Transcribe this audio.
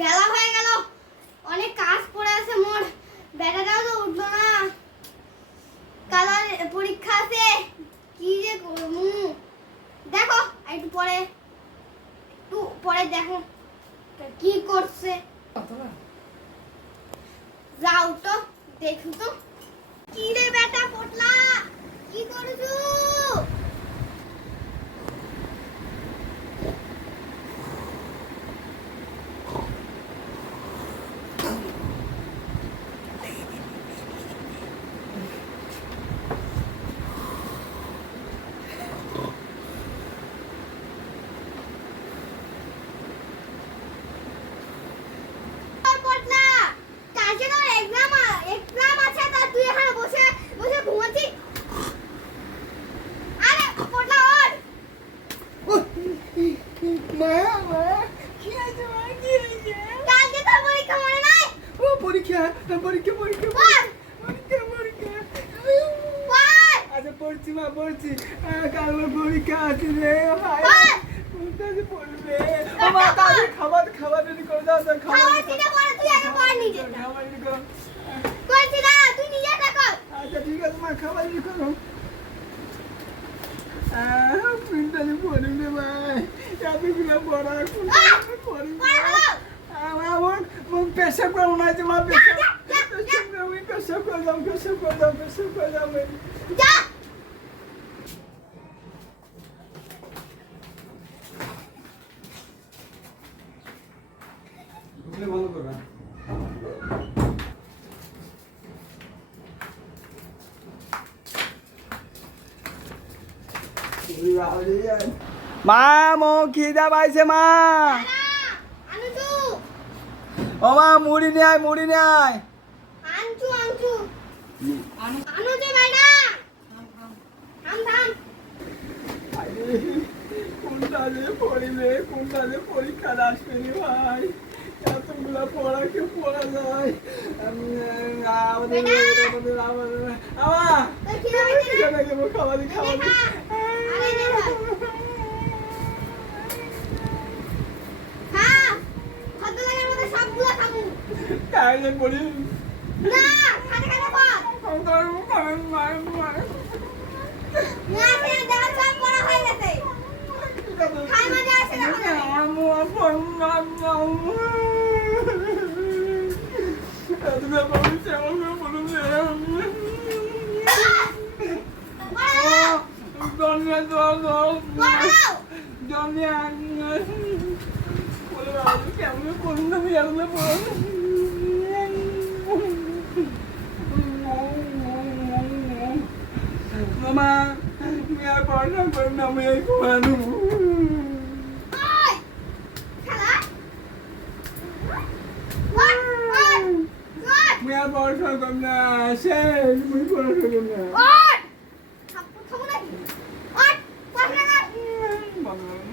বেলা হয়ে গেল। অনেক কাজ পড়ে আছে মোর। ব্যাটাটাও তো উঠল না। পরীক্ষা আছে। কি যে করব? দেখো, একটু পরে। একটু পরে দেখো কি করছে। যাও তো, দেখো তো। কি রে বেটা, পটলা? কি করছু ওই পটলা কালকে তোর এক্সাম এক্সাম আছে তা তুই এখানে বসে বসে ঘুমাচ্ছিস আরে পটলা ওঠ মায়া মায়া কি আছে মা কি হয়েছে কালকে তোর পরীক্ষা মনে নাই? ও পরীক্ষা পরীক্ষা পরীক্ষা পরীক্ষা পরীক্ষা। আচ্ছা পড়ছি মা পড়ছি। কাল পরীক্ষা আছে রে ভাই। পড়বে। ও মা কালকে খাবার খাবার রেডি করে দাও খাবার চিন্তা করে তুই আগে পড় নিজে। খাবার রেডি করো না তুই কর। আচ্ছা ঠিক আছে মা খাবার রেডি করো। আহ, কোনটাতে পড়বে ভাই এতগুলো পড়া হলো আমার মুখ পেশাব করে মনে হচ্ছে মা পেশাব পেশাব করে আমি ভালো করবে। মা মো খিদা পাইছে মা ও মা মুড়ি নিয়ে মুড়ি নিয়ে কোনটা যে পড়িবে কোনটা যে পরীক্ষা আসবে ভাই এতগুলা পড়া কেউ পড়া যায় আমাদের আমাদের আমাদের আমা তোর না? খাব কাজে পড়ি না খাতে খাতে পর আমার মার মার মার না সে দেখা সব বড় হয়ে গেছে খাই মজা আসে না হয়। বড় হও। মামা আমি আর পড়াশোনা করব না আমি এই ঘুমানো আমি আর পড়াশোনা করব না আমি পড়াশোনা করব না виконую.